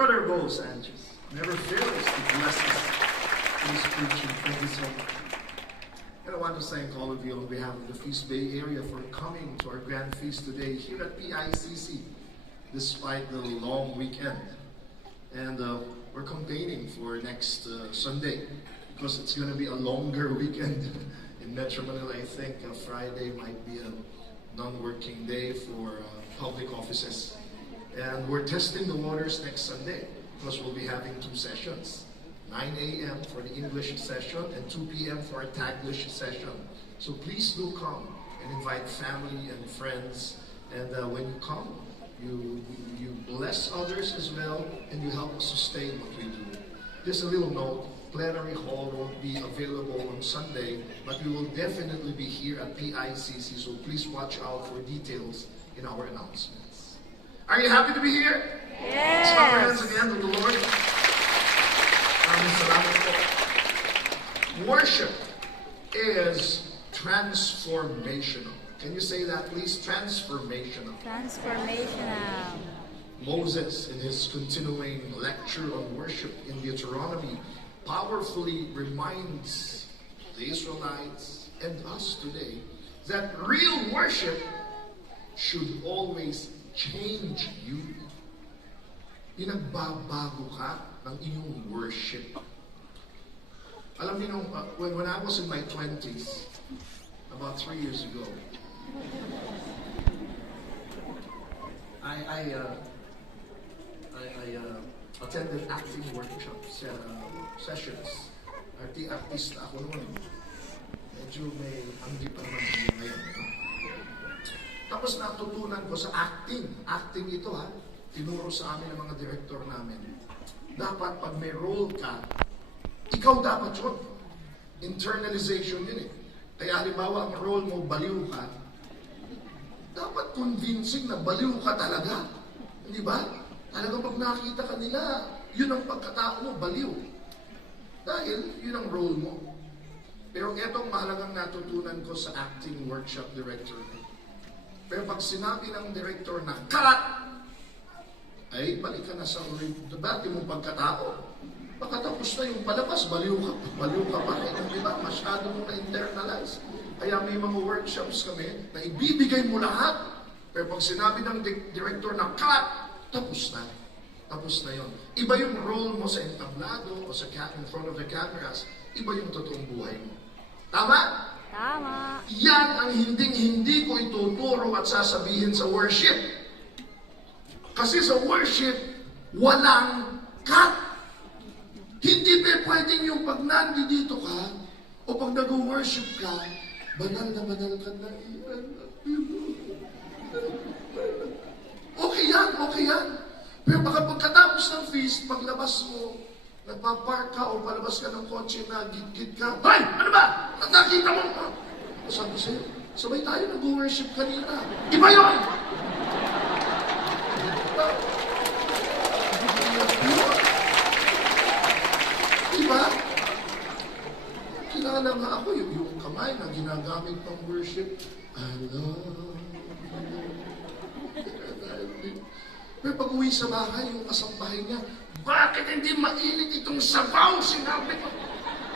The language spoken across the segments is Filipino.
Brother Bo Sanchez never fails to bless us in his preaching. Thank you so much. And I want to thank all of you on behalf of the Feast Bay area for coming to our grand feast today here at PICC, despite the long weekend. And we're campaigning for next Sunday because it's going to be a longer weekend in Metro Manila. I think Friday might be a non-working day for public offices. And we're testing the waters next Sunday because we'll be having 2 sessions. 9 a.m. for the English session and 2 p.m. for our Taglish session. So please do come and invite family and friends. And when you come, you bless others as well, and you help sustain what we do. Just a little note, plenary hall won't be available on Sunday, but we will definitely be here at PICC, so please watch out for details in our announcements. Are you happy to be here? Yes! Let's clap our hands again to the Lord. Worship is transformational. Can you say that, please? Transformational. Transformational. Moses, in his continuing lecture on worship in Deuteronomy, powerfully reminds the Israelites and us today that real worship should always change you. Pinagbabago ka ng iyong worship. Alam niyo, when I was in my 20s, about 3 years ago, I attended acting workshops, sessions. Artista ako noon. Medyo may anggi pa naman ngayon. Tapos natutunan ko sa acting. Acting ito tinuro sa amin ng mga director namin. Dapat pag may role ka, ikaw dapat yun. Internalization yun eh. Kaya halimbawa ang role mo, baliw ka, dapat convincing na baliw ka talaga. Hindi ba? Talagang pag nakita ka nila, yun ang pagkatao mo, baliw. Dahil yun ang role mo. Pero etong mahalagang natutunan ko sa acting workshop director. Pero pag sinabi ng director na cut, ay balik ka na sa dati mong pagkatao. Baka tapos na yung palabas, baliw ka pa rin. Diba? Masyado mong na-internalize. Kaya may mga workshops kami na ibibigay mo lahat. Pero pag sinabi ng director na cut, tapos na. Tapos na yun. Iba yung role mo sa entablado o sa in front of the cameras. Iba yung totoong buhay mo. Tama? Tama. Yan ang hindi ko ituturo at sasabihin sa worship. Kasi sa worship, walang cut. Hindi pwedeng yung pag nandito ka o pag nag-worship ka, banal na ka na. Okay yan. Pero baka pagkatapos ng feast, paglabas mo, nagpapark ka o palabas ka ng kotse na git-git ka. Hoy! Ano ba? Nakita mo? Sabi sa'yo, sabay tayo nag-worship kanina. Iba yun! Diba? Kilala nga ako yung kamay na ginagamit pang worship. I love you. Pero pag uwi sa bahay, yung kasambahay niya, bakit hindi mainit itong sabaw? Sinabi ko.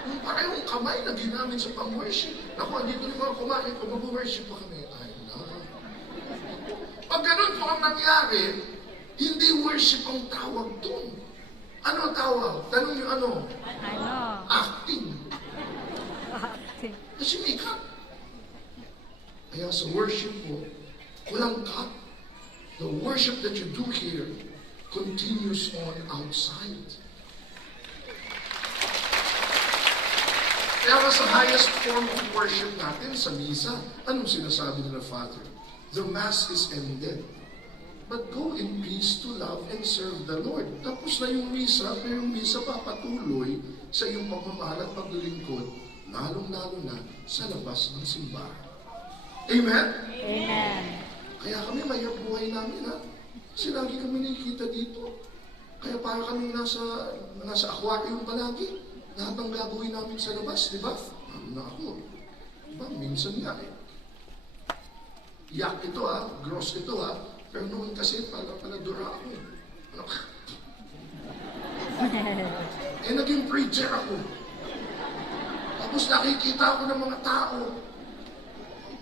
Yung parang yung kamay na ginamit sa pang-worship. Naku, andito yung mga kumain ko, mag-worship pa kami. I love. Pag ganun po ang nangyari, hindi worship ang tawag doon. Ano ang tawag? Tanong nyo ano? Acting. Kasi may cut. Kaya sa worship mo, walang cut. The worship that you do here continues on outside. Kaya sa highest form of worship natin sa misa, anong sinasabi nila Father? The Mass is ended. But go in peace to love and serve the Lord. Tapos na yung misa, pero yung misa papatuloy sa iyong pagmamahal at paglilingkod, lalong-lalo na sa labas ng simbahan. Amen? Amen. Kaya kami mahirap buhay namin Kasi lagi kami nakikita dito. Kaya para kami nasa aquarium palagi. Lahat ng gagawin namin sa labas, di ba? Na ako. Diba? Minsan nga Yak ito gross ito Pero noon kasi pala dura ako preacher ako. Tapos nakikita ako ng mga tao.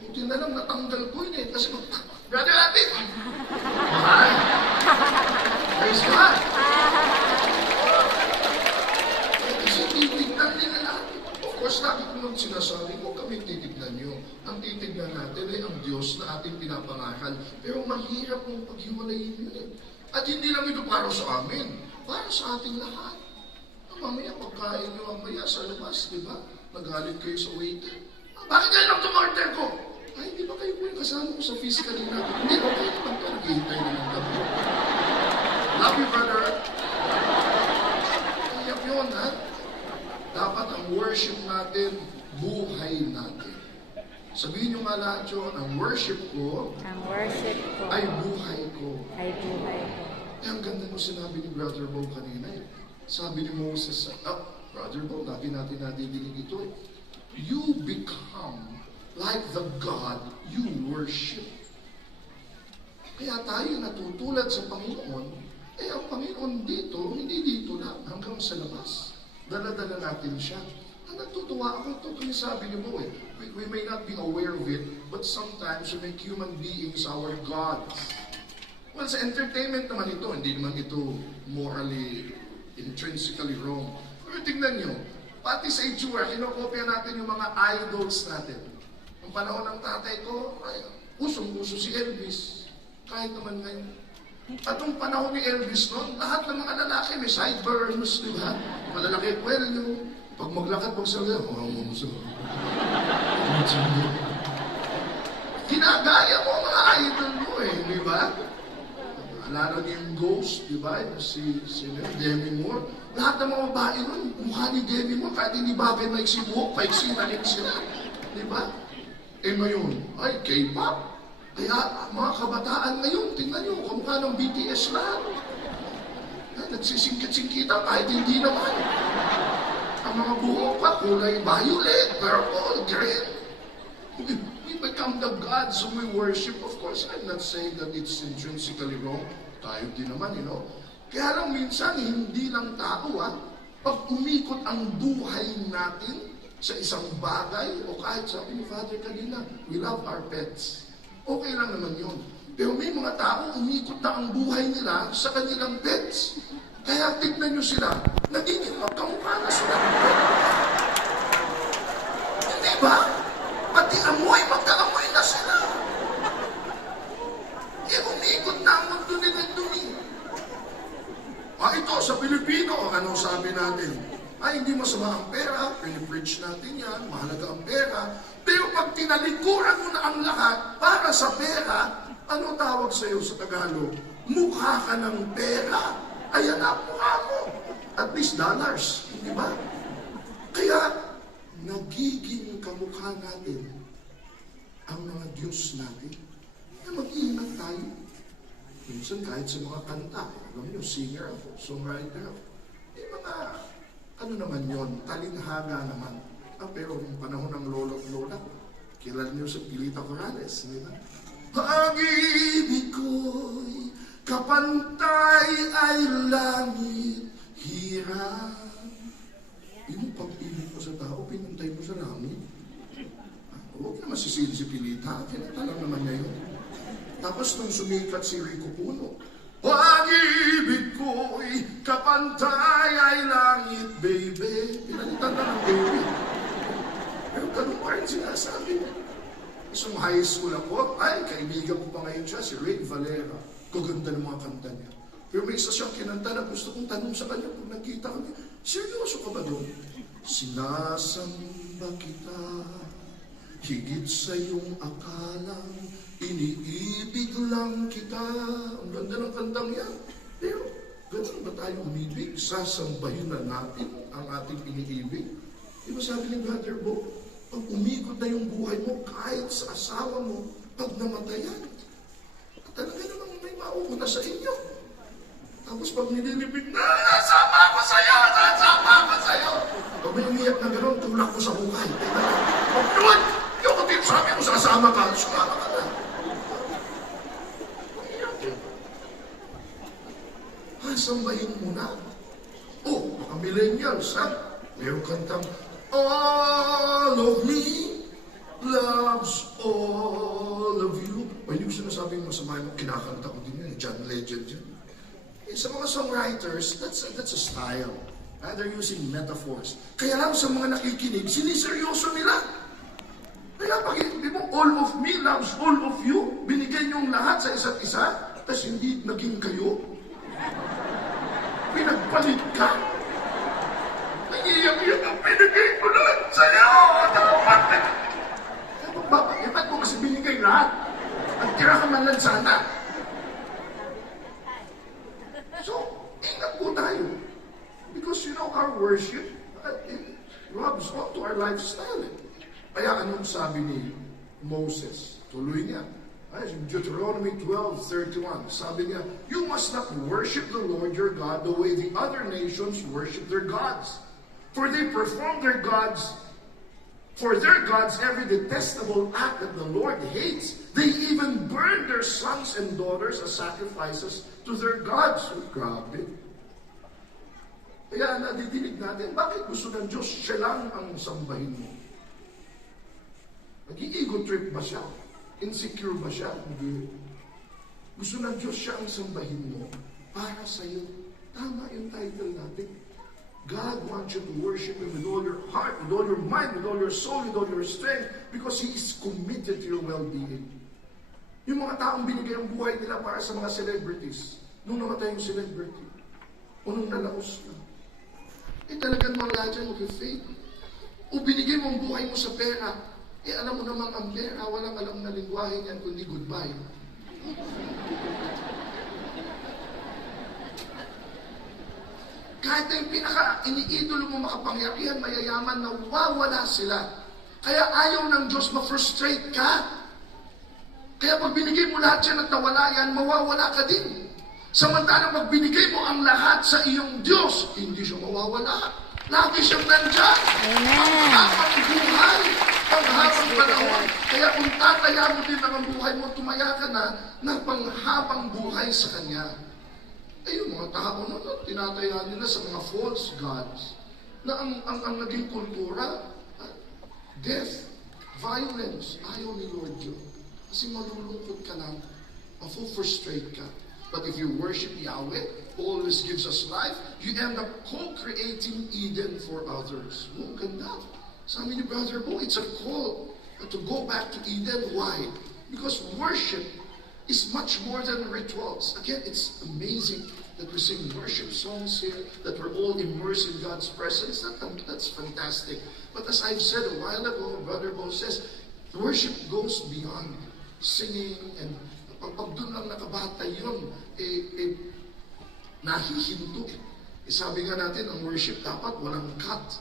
Hindi na lang natanggal ko yun eh. Kasi, Brother Abby! Hi! Praise God! Kasi titignan nila natin. Of course, lagi ko nang sinasabi, huwag kami titignan nyo. Ang titignan natin ay ang Diyos na ating pinapangaral. Pero mahirap mong paghiwalayin yun eh. At hindi lang ito para sa amin, para sa ating lahat. Mamaya pagkain nyo mamaya sa labas, di ba? Nagalit kayo sa waiter. Bakit kayo lang tumorder ko? Ay, di ba kayo po yung kasama ko sa feast kanina? Hindi ba kayo naman pero naghihintay naman kami. Love you, brother. Iyak yun, ha? Dapat ang worship natin, buhay natin. Sabihin nyo nga lahat yun, ang worship ko ay buhay ko. Eh, ang ganda mo sinabi ni Brother Bo kanina eh. Sabi ni Moses, Brother Bo, lagi natin nadidinig ito eh. You become like the God you worship. Kaya tayo natutulad sa Panginoon, eh ang Panginoon dito, hindi dito lang, hanggang sa labas. Dala-dala natin siya. Ang natutuwa ako, ito yung sabi ni Bo eh. We may not be aware of it, but sometimes we make human beings our gods. Well, sa entertainment naman ito, hindi naman ito morally, intrinsically wrong. Pero tingnan nyo, pati sa itsura, kinokopya natin yung mga idols natin. Ang panahon ng tatay ko, ay, usong-uso si Elvis. Kahit naman ngayon. At nung panahon ni Elvis noon, lahat ng mga lalaki may sideburns, di ba? Malalaki kwelyo. Pag maglakad, magsalita, ginagaya mo ang mga idol mo eh, di ba? Alala niyo yung Ghost, di ba? Si Demi Moore. Lahat ng mga babae nun, mukha ni Demi Moore, kahit hindi bagay na iksibuhok, paiksi na rin sila. Di ba? Eh ngayon, ay, K-pop. Kaya mga kabataan ngayon, tingnan nyo, kamukha ng BTS lahat. Nagsisingkit-singkitan kahit hindi naman. Ang mga buhok pa, kulay violet, purple, green. We become the gods whom we worship. Of course, I'm not saying that it's intrinsically wrong. Tayo din naman, you know. Kaya lang minsan, hindi lang tao, pag umikot ang buhay natin sa isang bagay, o kahit sabi ni Father kanina, we love our pets. Okay lang naman yun. Pero may mga tao, umikot na ang buhay nila sa kanilang pets. Kaya tignan nyo sila, nagiging magkamukha na sila. Hindi ba? Pati amoy, magkaamoy na sila. Eh, umikot na ang mundo nila dumi. Ito, sa Pilipino, anong sabi natin? Ay, hindi masama ang pera, pinipreach natin yan, mahalaga ang pera. Pero pag tinalikuran mo na ang lahat para sa pera, ano tawag sa'yo sa Tagalog? Mukha ka ng pera. Ayan ang mukha mo. At least dollars, di ba? Kaya, nagiging kamukha natin ang mga Diyos natin. Kaya mag-iingat tayo. Minsan kahit sa mga kanta, alam niyo, singer ako, songwriter ako. Mga, ano naman yon, talinghaga naman. Pero yung panahon ng lolo at lola ko, kilala niyo sa Pilita Corrales, di ba? Pag-ibig ko'y kapantay ay langit, hirap. Yung pag-ibig mo sa tao, pinantay mo sa langit. Huwag naman sisili si Pilita, kinanta lang naman niya yun. Tapos nung sumikat si Rico Puno, pag-ibig ko'y kapantay ay langit, baby. Pinalitan na ng baby. Pero ganun pa rin sinasabi. Isang high school ako, ay, kaibigan ko pa ngayon siya, si Ray Valera. Kaganda ng mga kanta niya. Pero may isa siyang kinanta na gusto kong tanong sa kanya pag nagkita kami, seryoso ka ba doon? Sinasamba kita, higit sa iyong akalang, iniibig lang kita. Ang ganda ng kantang yan. Pero, ganun ba tayo umibig? Sasambahin na natin ang ating iniibig? Di ba sabi ni Brother Bo, pag umikot na yung buhay mo, kahit sa asawa mo, pag namatayan, talaga namang may mauuna sa inyo. Tapos pag nililibig na, nasama ko sa'yo! Nasama ko sa'yo! Pag may umiyak na gano'n, tulak ko sa hukay. Pag naman, yung kapit sabi ko, sasama ka, sumama ka na. Sambahin mo na. Oh, mga millennials, ha? Mayroong kantang, all of me loves all of you. O hindi ko sinasabing masama yung kinakanta ko din yan. John Legend yan. Eh, sa mga songwriters, that's a style. They're using metaphors. Kaya lang sa mga nakikinig, siniseryoso nila. Kaya pag hindi mo, all of me loves all of you, binigay niyong lahat sa isa't isa, tapos hindi naging kayo. Pinagpalit ka. Nag-iyak-iyak ang binigay ko lahat sa'yo. Ba't mo kasi binigay lahat? Nagtira ka man lang sana. So, ingat po tayo. Because our worship rubs onto our lifestyle. Kaya anong sabi ni Moses? Tuloy niya. Deuteronomy 12:31. Sabi niya, you must not worship the Lord your God the way the other nations worship their gods. For they perform their gods every detestable act that the Lord hates. They even burn their sons and daughters as sacrifices to their gods. So, grabe. Kaya nadidinig natin, bakit gusto ng Diyos siya lang ang sambahin mo? Nag-ego trip ba siya? Insecure ba siya? Hindi. Gusto ng Diyos siya ang sambahin mo para sa'yo. Tama yung title natin. God wants you to worship Him with all your heart, with all your mind, with all your soul, with all your strength, because He is committed to your well-being. Yung mga taong binigay ang buhay nila para sa mga celebrities, nung namatay yung celebrity, o nung nalaos na, talagang wala dyan mag-faith. O binigay mo ang buhay mo sa pera, alam mo naman ang pera, walang alam na lingwahe niyan kundi goodbye. Kahit na yung pinaka-iniidolo mo makapangyarihan, mayayaman, nawawala sila. Kaya ayaw ng Diyos ma-frustrate ka. Kaya pag binigay mo lahat yan at nawala yan, mawawala ka din. Samantalang pag binigay mo ang lahat sa iyong Diyos, hindi siya mawawala. Lagi siyang nandyan. Panghabang buhay, panghabang panahon. Kaya kung tataya mo din ang buhay mo, tumaya ka na ng panghabang buhay sa Kanya. Ay, yung mga tao na tinataya nila sa mga false gods na ang naging kultura, death, violence, ayaw ni Lord Diyo. Kasi malulungkot ka lang, frustrate ka. But if you worship Yahweh, who always gives us life, you end up co-creating Eden for others. Oh, ganda. Sabi ni Brother Bo, it's a call to go back to Eden. Why? Because worship is much more than rituals. Again, it's amazing that we sing worship songs here, that we're all immersed in God's presence. That's fantastic. But as I've said a while ago, Brother Bo says, worship goes beyond singing, and pag doon lang nakabata yun, nahihinto. Sabi nga natin, ang worship dapat walang cut.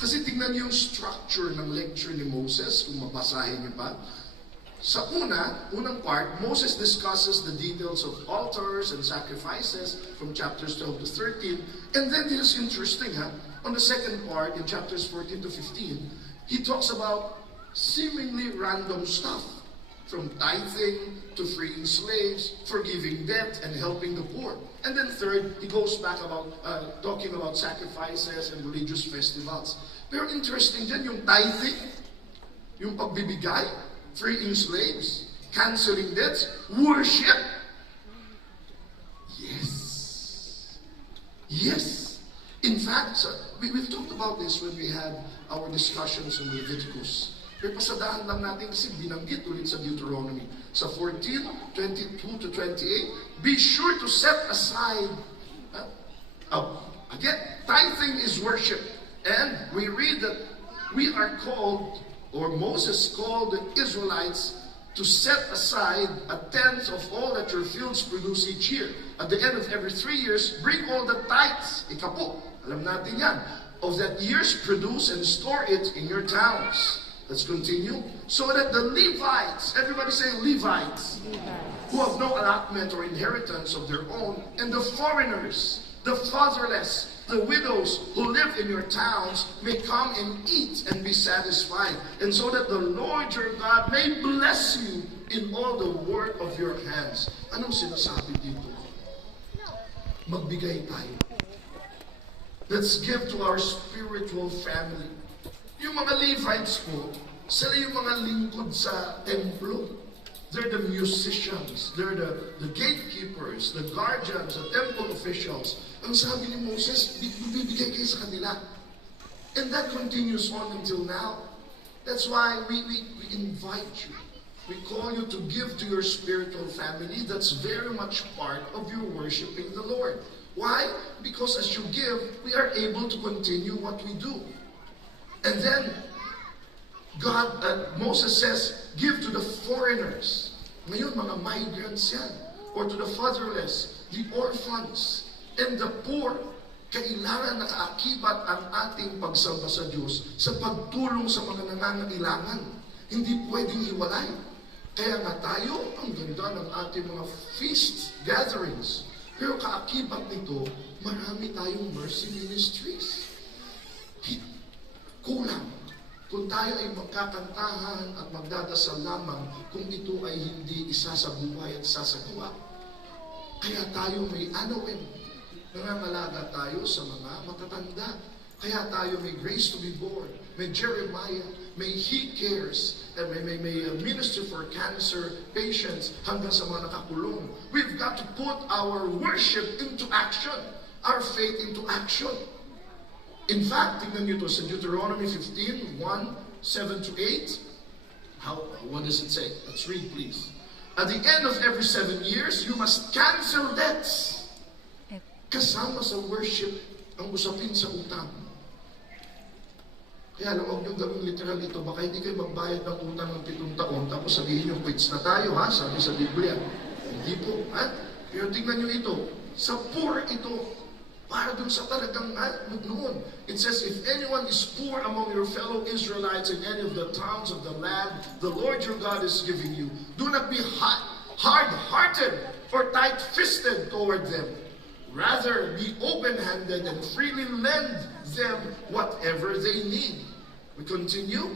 Kasi tingnan yung structure ng lecture ni Moses, kung mabasahin niyo pa. Sa unang part, Moses discusses the details of altars and sacrifices from chapters 12 to 13. And then this is interesting, on the second part, in chapters 14 to 15, he talks about seemingly random stuff. From tithing to freeing slaves, forgiving debt, and helping the poor. And then third, he goes back about talking about sacrifices and religious festivals. Pero interesting dyan yung tithing, yung pagbibigay, freeing slaves, canceling debts, worship. Yes. Yes. In fact, we've talked about this when we had our discussions on Leviticus. Pero pasadaan lang natin kasi binanggit ulit sa Deuteronomy. Sa 14, 22 to 28, be sure to set aside, again, tithing is worship. And we read that we are called, or Moses called the Israelites to set aside a tenth of all that your fields produce each year. At the end of every 3 years, bring all the tithes, ikapo, alam natin yan, of that year's produce and store it in your towns. Let's continue. So that the Levites, everybody say Levites, who have no allotment or inheritance of their own, and the foreigners, the fatherless, the widows who live in your towns may come and eat and be satisfied. And so that the Lord your God may bless you in all the work of your hands. Anong sinasabi dito? Magbigay tayo. Let's give to our spiritual family. Yung mga Levites po, sila yung mga lingkod sa templo. They're the musicians, they're the gatekeepers, the guardians, the temple officials. Ang sabi ni Moses, bibigay kayo sa kanila. And that continues on until now. That's why we invite you. We call you to give to your spiritual family. That's very much part of your worshiping the Lord. Why? Because as you give, we are able to continue what we do. And then, Moses says, give to the foreigners. Ngayon, mga migrants yan. Or to the fatherless, the orphans, and the poor. Kailangan nakaakibat ang ating pagsamba sa Diyos sa pagtulong sa mga nangangailangan. Hindi pwedeng hiwalay. Kaya nga tayo, ang ganda ng ating mga feast gatherings. Pero kaakibat nito, marami tayong mercy ministries. Kulang. Kung tayo ay magkakantahan at magdadasal lamang kung ito ay hindi isa sa buhay at sasagawa. Kaya tayo may anawin. Nangangalaga tayo sa mga matatanda. Kaya tayo may Grace to be Born, may Jeremiah, may He Cares, and may Ministry for Cancer patients hanggang sa mga nakakulong. We've got to put our worship into action, our faith into action. In fact, tingnan nyo ito sa Deuteronomy 15, 1, 7 to 8. What does it say? Let's read, please. At the end of every 7 years, you must cancel debts. Kasama sa worship ang usapin sa utang. Kaya alam, huwag nyo gawin literal ito. Baka hindi kayo magbayad ng utang ng 7 taon, tapos sabihin nyo, quits na tayo, ha? Sabi sa Biblia. Hindi po, ha? Pero tingnan nyo ito. Sa poor ito. Para dun sa talagang noon. It says, if anyone is poor among your fellow Israelites in any of the towns of the land the Lord your God is giving you, do not be hard-hearted or tight-fisted toward them. Rather, be open-handed and freely lend them whatever they need. We continue.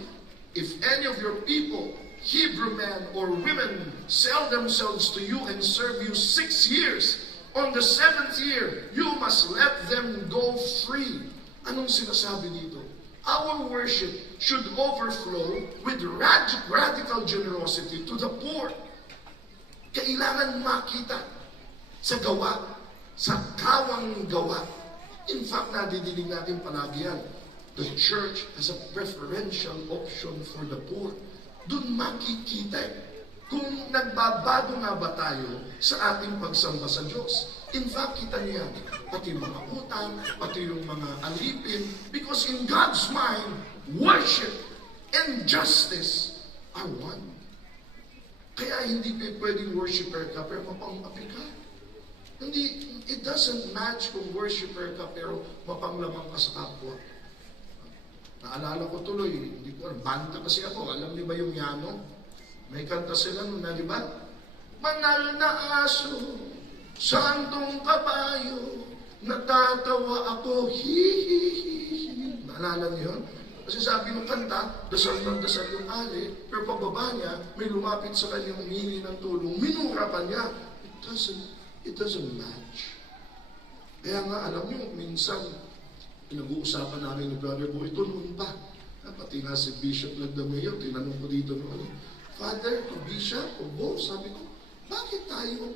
If any of your people, Hebrew men or women, sell themselves to you and serve you 6 years, on the 7th year, you must let them go free. Anong sinasabi dito? Our worship should overflow with radical generosity to the poor. Kailangan makita sa gawa, sa kawang gawa. In fact, nadidinig natin palagi yan. The church has a preferential option for the poor. Doon makikita kung nagbabago nga ba tayo sa ating pagsamba sa Diyos. In fact, kita niyo yan. Pati yung mga utang, pati yung mga alipin. Because in God's mind, worship and justice are one. Kaya hindi pwedeng worshiper ka, pero mapang-api ka. Hindi, it doesn't match kung worshiper ka, pero mapanglamang ka sa kapwa. Naalala ko tuloy, hindi ko, banta kasi ako. Alam niyo ba yung Yano? May kanta sila nung di ba? Manal na aso, santong kabayo, natatawa ako, hi. Naalala niyo yun? Kasi sabi ng kanta, dasal ng dasal yung ali, pero pagbaba niya, may lumapit sa kanyang humingi ng tulong, minura pa niya. It doesn't match. Kaya nga, alam niyo, minsan, pinag-uusapan namin ni brother ko, ito noon pa. Pati nga si Bishop Lagdamayo, tinanong ko dito noon, Father, o Bishop, o both, sabi ko, bakit tayo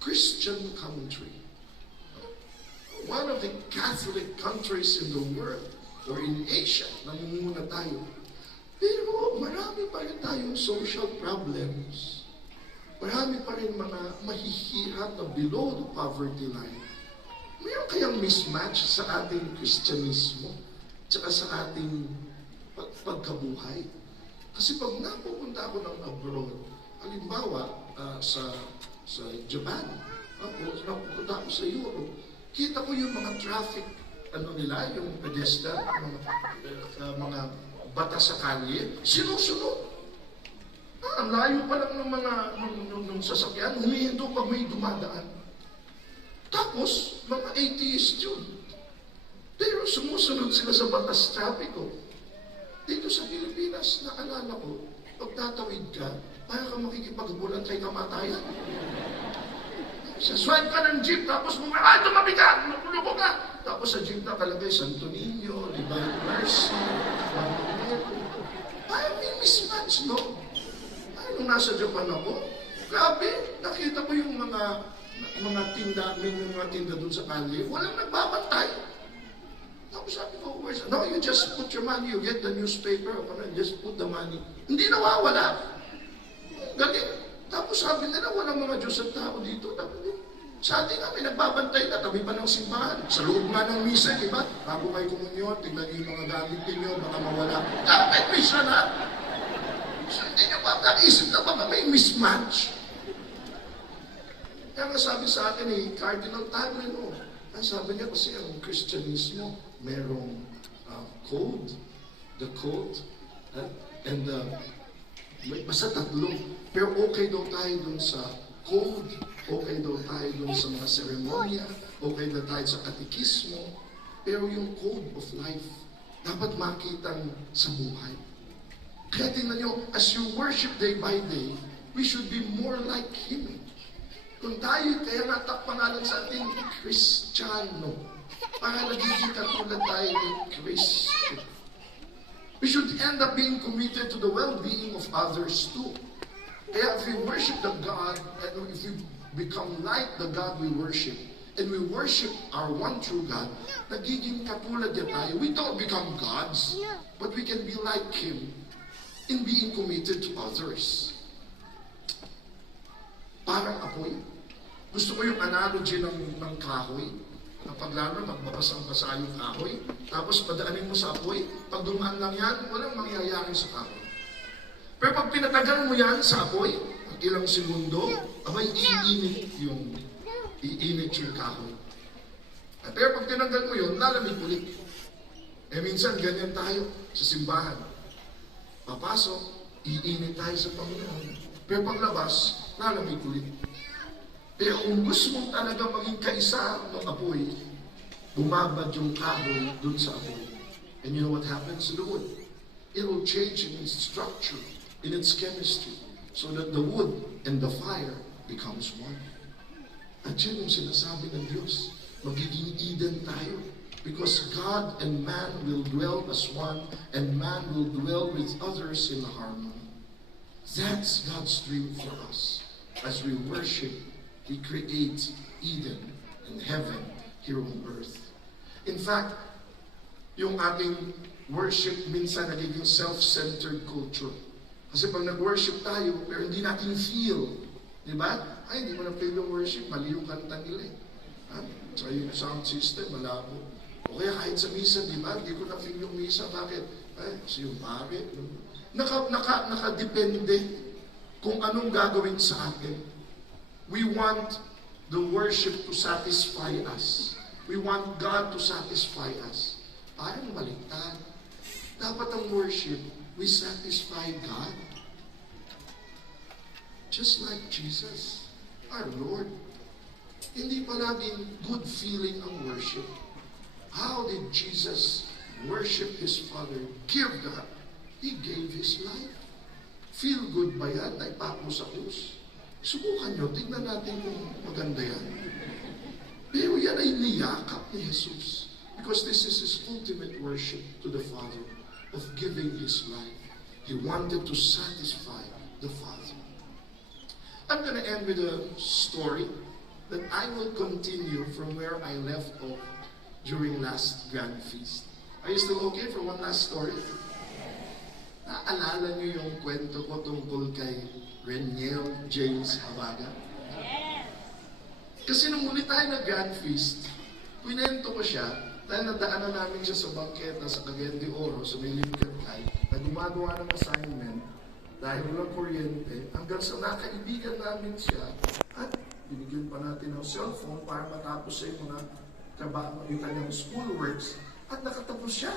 Christian country? One of the Catholic countries in the world, or in Asia, namumuna tayo. Pero marami pa rin tayong social problems. Marami pa rin mga mahihirap na below the poverty line. Mayroon kayang mismatch sa ating Kristyanismo, tsaka sa ating pagkabuhay. Kasi pag napupunta ako ng abroad, halimbawa sa Japan, napupunta ako sa Europe, kita ko yung mga traffic, nila, yung pedestrian, mga bata sa kalye, sinusunod. Ang layo pa lang ng mga ng sasakyan, humihinto pag may dumadaan. Tapos, mga atheist yun. Pero sumusunod sila sa batas trapiko. Dito sa Pilipinas, naalala ko, pag tatawid ka, para ka makikipagbulan kay kamatayan. Sa swipe ka ng jeep, tapos ay, tumabi ka, nakulubog ka. Tapos sa jeep nakalagay, Santo Niño, Divine Mercy, Magneto. Ay, may mismatch, no? Ay, nung nasa Japan ako, grabe, nakita mo yung mga tinda, may mga tinda dun sa kalye, walang nagbabantay. Tapos sabi ko, no, you just put your money, you get the newspaper, just put the money. Hindi nawawala. Galing. Tapos sabi nila, walang mga Diyos at tao dito. Sa atin kami, nagbabantay na, tabi pa ng simbahan. Sa loob nga ng misa, iba, bago kayo kumunyon, tingnan niyo yung mga gamit ninyo, baka mawala. Dapat misa na. So, hindi nyo ba naisip na baka may mismatch? Kaya nga sabi sa akin Cardinal Tagle, sabi niya kasi ang Kristyanismo, merong code, the code, and basta tatlo. Pero okay daw tayo dun sa code, okay daw tayo dun sa mga seremonya, okay na tayo sa katekismo, pero yung code of life, dapat makitang sa buhay. Kaya tingnan nyo, as you worship day by day, we should be more like Him. Kung tayo, kaya nga pangalan sa ating Kristiyano, para nagiging katulad tayo ni Kristo. We should end up being committed to the well-being of others too. Kaya if we worship the God, and if we become like the God we worship, and we worship our one true God, nagiging katulad niya tayo. We don't become gods, but we can be like Him in being committed to others. Parang apoy. Gusto ko yung analogy ng kahoy. Kapag lalo, magbabasang-basa yung kahoy, tapos padaanin mo sa apoy, pag dumaan lang yan, walang mangyayari sa kahoy. Pero pag pinatagal mo yan sa apoy, ang ilang segundo, abay, iinit yung kahoy. Pero pag tinanggal mo yun, lalamig ulit. Minsan, ganyan tayo sa simbahan. Papasok, iinit tayo sa Panginoon. Pero paglabas, lalamig ulit. Pero kung gusto mong talaga maging kaisa ng apoy, bumabad yung kahoy dun sa apoy. And you know what happens to the wood? It will change in its structure, in its chemistry, so that the wood and the fire becomes one. At yun yung sinasabi ng Diyos. Magiging Eden tayo. Because God and man will dwell as one, and man will dwell with others in harmony. That's God's dream for us. As we worship, He creates Eden and heaven here on earth. In fact, yung ating worship minsan nagiging self-centered culture. Kasi pag nag-worship tayo, pero hindi natin feel, di ba? Ay, hindi mo na feel yung worship, mali yung kanta nila So yung sound system, malabo. O kaya kahit sa misa, di ba? Hindi ko na feel yung misa. Bakit? Ay, kasi yung pare. Nakadepende kung anong gagawin sa atin. We want the worship to satisfy us. We want God to satisfy us. Parang baliktad. Dapat ang worship, we satisfy God. Just like Jesus, our Lord. Hindi palaging good feeling ang worship. How did Jesus worship His Father? Give God. He gave His life. Feel good ba yan? Naipak mo sa krus? Subukan nyo, tingnan natin kung maganda yan. Pero yan ay niyakap ni Jesus. Because this is His ultimate worship to the Father of giving His life. He wanted to satisfy the Father. I'm going to end with a story that I will continue from where I left off during last Grand Feast. Are you still okay for one last story? Naalala niyo yung kwento ko tungkol kay Reniel James Habaga? Yes! Kasi nung muli tayo na Grand Feast, kwento ko siya dahil nadaanan namin siya sa bangketa sa Cagayan de Oro, sa may Limkatay, na gumagawa ng assignment dahil walang kuryente, hanggang sa nakaibigan namin siya at binigyan pa natin ng cellphone para matapos siya yung mga trabaho, yung kanyang schoolworks, at nakatapos siya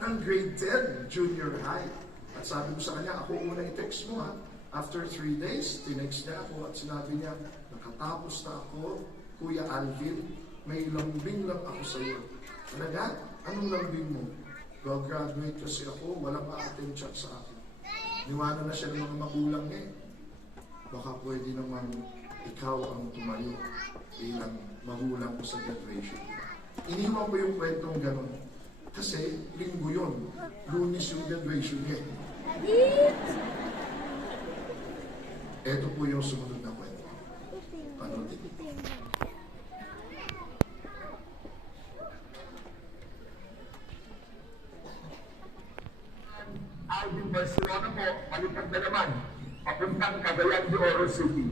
ng grade 10 junior high. At sabi ko sa kanya, ako una i-text mo ha. After 3 days, tinext niya ako at sinabi niya, nakatapos na ako, Kuya Alvin, may lambing lang ako sa iyo. Talaga? Anong lambing mo? Graduate kasi ako, walang pa-attend chat sa akin. Niwanan na siya ng mga magulang niya. Baka pwede naman ikaw ang tumayo bilang magulang ko sa graduation. iniwan ko yung kwentong gano'n. Kasi linggo yun. Lunes yung graduation niya. Ito po yung sumunod na kwento. Panoodin. Alvin Barcelona po, palipad na naman, papuntang Cagayan de Oro City.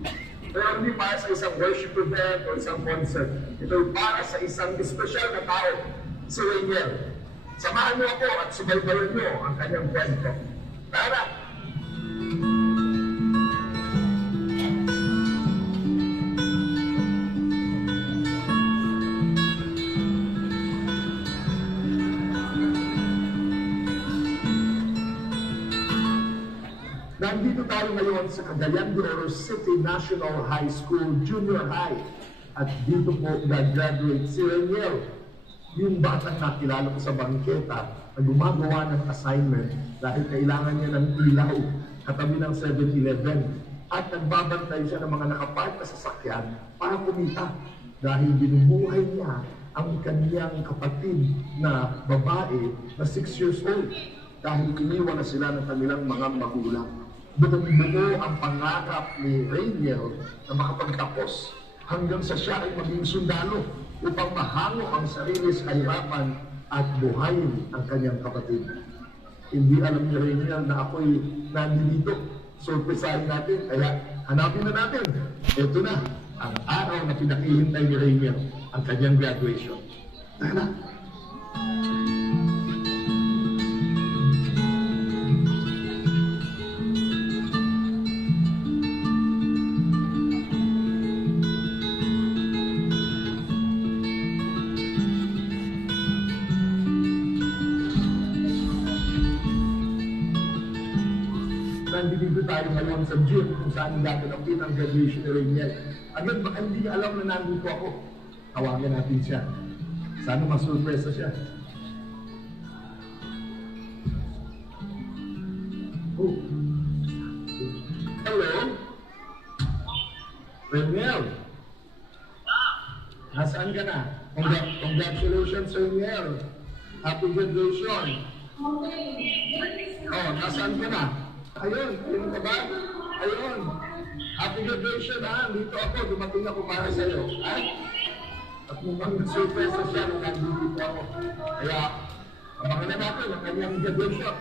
Pero hindi para sa isang worship event o isang concert. Ito para sa isang espesyal na tao, si Rainier. Samahan niyo ako at subaybayan niyo ang kanyang kwento. Tara! Nandito tayo ngayon sa Cagayan de Oro City National High School Junior High. At dito po nag-graduate si Rainier, yung batang nakilala ko sa bangketa na gumagawa ng assignment dahil kailangan niya ng ilaw katabi ng 7-Eleven. At nagbabantay siya ng mga nakapark na sasakyan para kumita dahil binubuhay niya ang kanyang kapatid na babae na 6 years old dahil iniwan na sila ng kanilang mga magulang. Buong-buo ang pangarap ni Rainier na makapagtapos hanggang sa siya ay maging sundalo upang mahango ang sarili sa kahirapan at buhayin ang kanyang kapatid. Hindi alam ni Rainier na ako'y nandito. Surpresahin natin, kaya hanapin na natin. Ito na ang araw na pinakihintay ni Rainier, ang kanyang graduation. Tara! Nandito tayo ngayon sa gym kung saan gaganapin ang graduation ni Rainier. Agad baka hindi niya alam na nandito ako. Tawagan natin siya. Sana masurpresa siya. Oh. Hello? Rainier? Nasaan ka na? Congratulations, Rainier. Happy graduation. Oh, nasaan ka na? Ayun, ayun ka ba? Ayun. Happy graduation ha. Dito ako, dumating ako para sa iyo. At mukhang surpresa siya nung nandito ako. Kaya, abangan na natin ang kanyang graduation.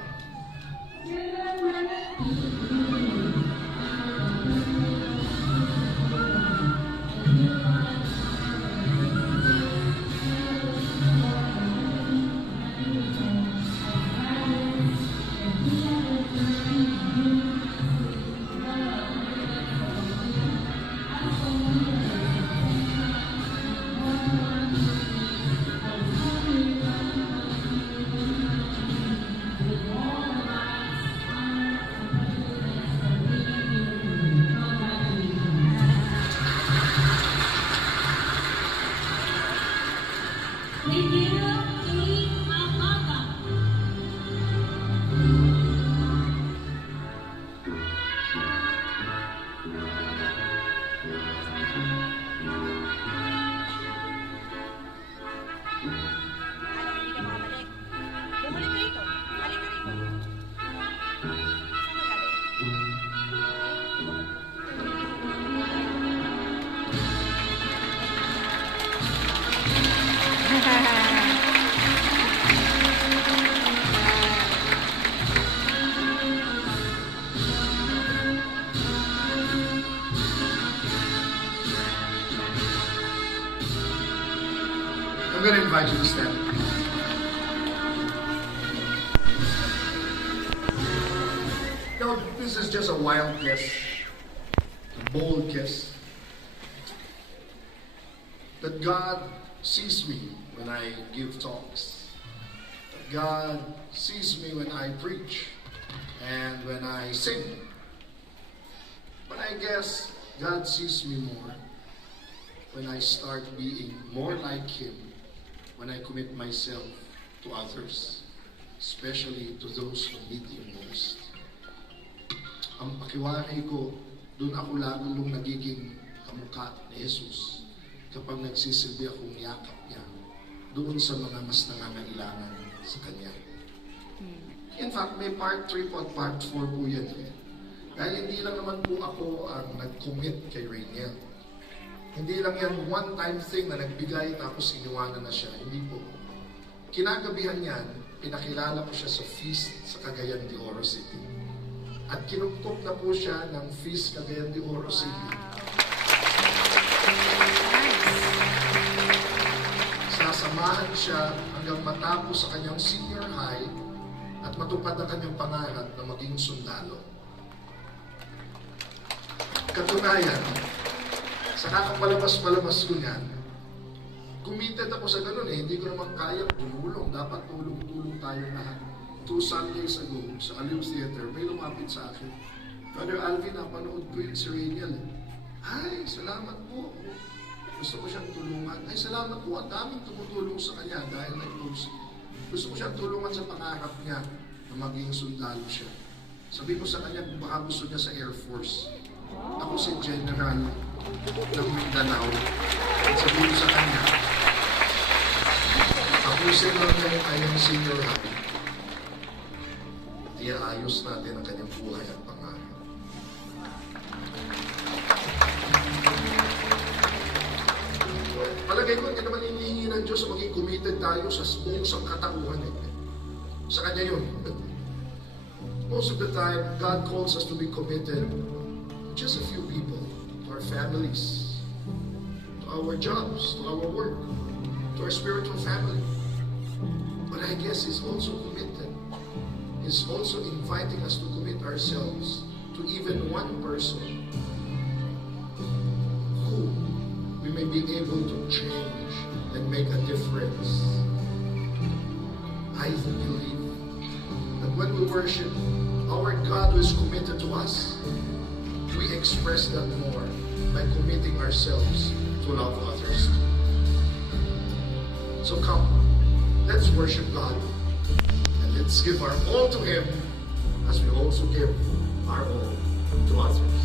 I'm going to invite you to stand. No, this is just a wild kiss, a bold kiss. That God sees me when I give talks. That God sees me when I preach and when I sing. But I guess God sees me more when I start being more like Him, when I commit myself to others, especially to those who need Him most. Ang pakiwari ko, doon ako lalong nagiging kamukha ni Jesus kapag nagsisilbi akong yakap niya doon sa mga mas nangangailangan sa Kanya. In fact, may part 3 po at part 4 po yan. Dahil hindi lang naman po ako ang nag-commit kay Rainiel. Hindi lang yan one-time thing na nagbigay tapos iniwanan na siya. Hindi po. Kinagabihan yan, pinakilala ko siya sa feast sa Cagayan de Oro City. At kinupkop na po siya ng feast Cagayan de Oro City. Sasamahan siya hanggang matapos sa kanyang senior high at matupad ang kanyang pangarap na maging sundalo. Katunayan, sa kakapalabas-palabas ko niyan, committed ako sa ganun eh. Hindi ko naman kaya tumulong. Dapat tulong-tulong tayo lahat. 2 Sundays ago, sa Aliw Theater, may lumapit sa akin. Brother Alvin, napanood ko yun si Rainiel. Ay, salamat po. Gusto ko siyang tulungan. Ay, salamat po. Ang daming tumutulong sa kanya dahil nag-post. Gusto ko siyang tulungan sa pangarap niya na maging sundalo siya. Sabi ko sa kanya, baka gusto niya sa Air Force. Ako si General ng Mindanao. At sabi ko sa kanya, tapusin lang niya yung kanyang senior high. Ayos natin ang kanyang buhay at pangarap. Palagay ko, hindi naman hinihingi ng Diyos na maging committed tayo sa buong sangkatauhan. Sa Kanya yun. Most of the time, God calls us to be committed to just a few people, to our families, to our jobs, to our work, to our spiritual family. But I guess He's also committed. He's also inviting us to commit ourselves to even one person who we may be able to change and make a difference. I believe that when we worship our God who is committed to us, we express that more by committing ourselves to love others. So come, let's worship God. Let's give our all to Him as we also give our all to others.